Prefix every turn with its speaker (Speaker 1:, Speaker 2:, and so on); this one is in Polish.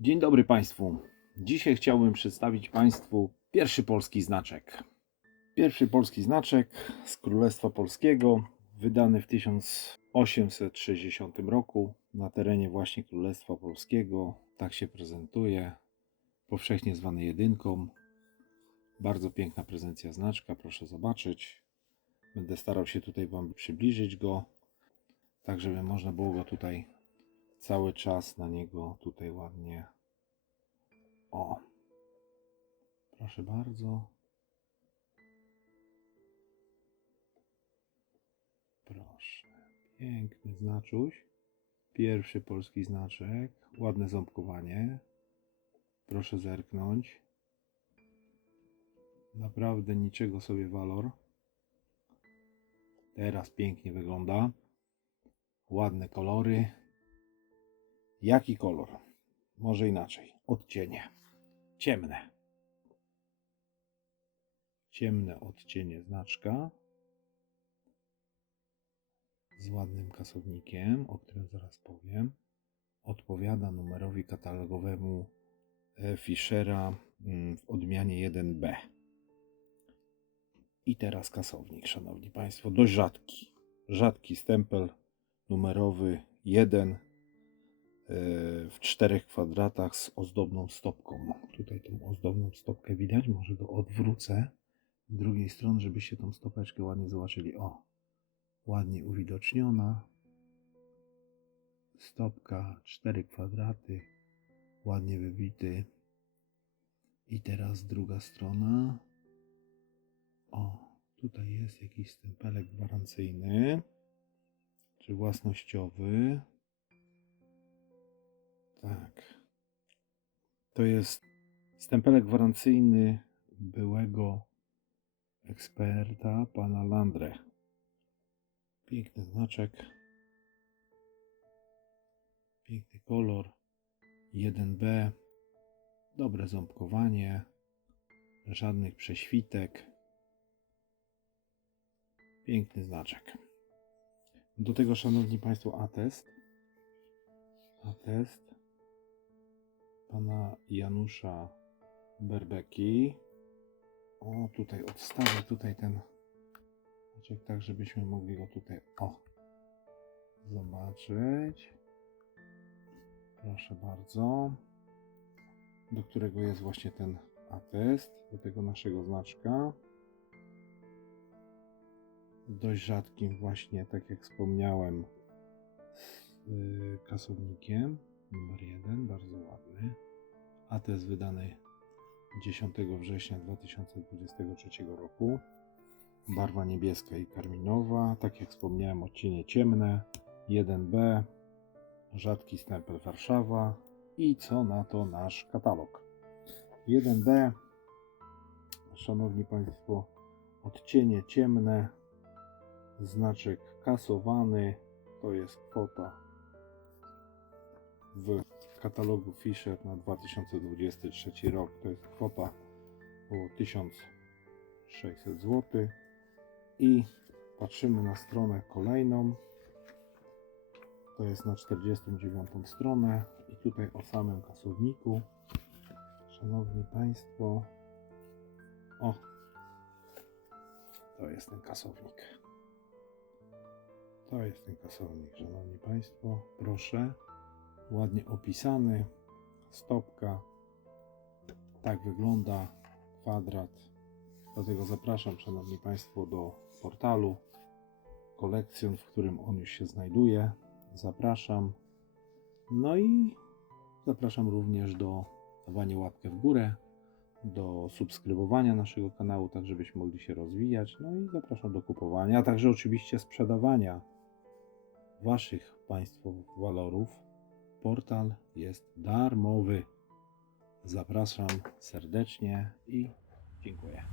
Speaker 1: Dzień dobry Państwu. Dzisiaj chciałbym przedstawić Państwu pierwszy polski znaczek. Pierwszy polski znaczek z Królestwa Polskiego, wydany w 1860 roku na terenie właśnie Królestwa Polskiego. Tak się prezentuje, powszechnie zwany jedynką. Bardzo piękna prezencja znaczka, proszę zobaczyć. Będę starał się tutaj Wam przybliżyć go, tak żeby można było go tutaj cały czas na niego tutaj ładnie. O, proszę bardzo. Proszę, piękny znaczuś. Pierwszy polski znaczek, ładne ząbkowanie. Proszę zerknąć. Naprawdę niczego sobie walor. Teraz pięknie wygląda. Ładne kolory. Jaki kolor? Może inaczej. Odcienie. Ciemne. Ciemne odcienie znaczka. Z ładnym kasownikiem, o którym zaraz powiem. Odpowiada numerowi katalogowemu e, Fischera mm, w odmianie 1B. I teraz kasownik, szanowni państwo, dość rzadki. Rzadki stempel numerowy 1 w czterech kwadratach z ozdobną stopką. Tutaj tą ozdobną stopkę widać, może go odwrócę z drugiej strony, żebyście tą stopeczkę ładnie zobaczyli. O, ładnie uwidoczniona. Stopka, cztery kwadraty, ładnie wybity. I teraz druga strona. O, tutaj jest jakiś stempelek gwarancyjny, czy własnościowy. Tak. To jest stempelek gwarancyjny byłego eksperta, pana Landre. Piękny znaczek. Piękny kolor. 1B. Dobre ząbkowanie. Żadnych prześwitek. Piękny znaczek. Do tego, szanowni państwo, atest. Atest pana Janusza Berbeki. O, tutaj odstawię tutaj ten znaczek tak, żebyśmy mogli go tutaj o zobaczyć. Proszę bardzo. Do którego jest właśnie ten atest, do tego naszego znaczka. Dość rzadkim właśnie, tak jak wspomniałem, y, kasownikiem numer 1, bardzo ładny. Atest wydany 10 września 2023 roku. Barwa niebieska i karminowa. Tak jak wspomniałem, odcienie ciemne. 1B. Rzadki stempel Warszawa. I co na to nasz katalog. 1B. Szanowni Państwo, odcienie ciemne. Znaczek kasowany. To jest kwota w katalogu Fisher na 2023 rok. To jest kwota około 1600 zł. I patrzymy na stronę kolejną. To jest na 49 stronę. I tutaj o samym kasowniku. Szanowni Państwo. O! To jest ten kasownik. To jest ten kasownik, Szanowni Państwo. Proszę ładnie opisany. Stopka. Tak wygląda kwadrat. Dlatego zapraszam, Szanowni Państwo, do portalu kolekcjon, w którym on już się znajduje. Zapraszam. No i zapraszam również do dawania łapkę w górę, do subskrybowania naszego kanału, tak żebyśmy mogli się rozwijać. No i zapraszam do kupowania, a także oczywiście sprzedawania Waszych Państwo walorów. Portal jest darmowy. Zapraszam serdecznie i dziękuję.